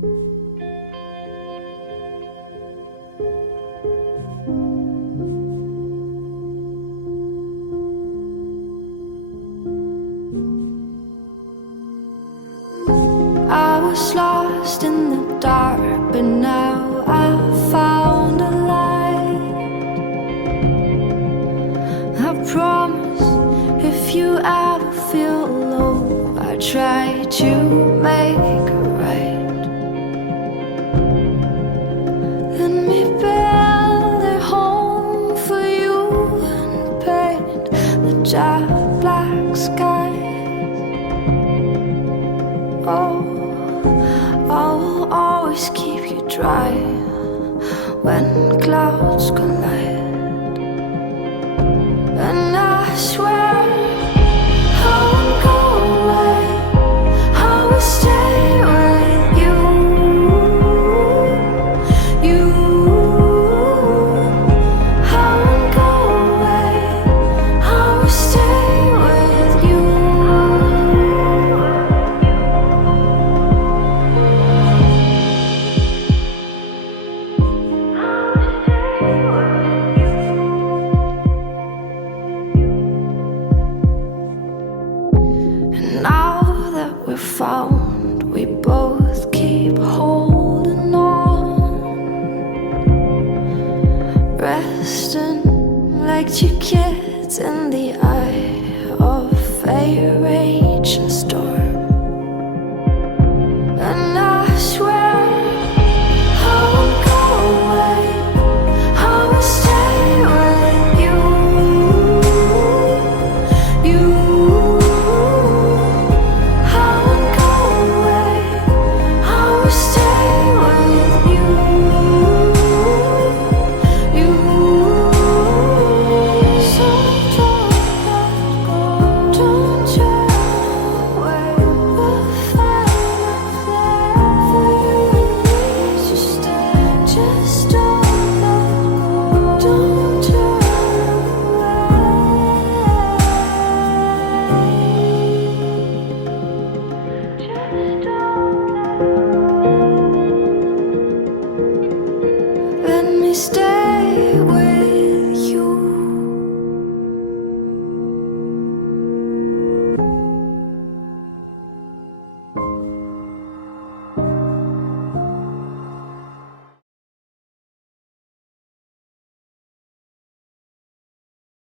I was lost in the dark, but now I found a light. I promise, if you ever feel low, I try to make it right. Let me build a home for you and paint the dark black sky. Oh, I will always keep you dry when clouds collide.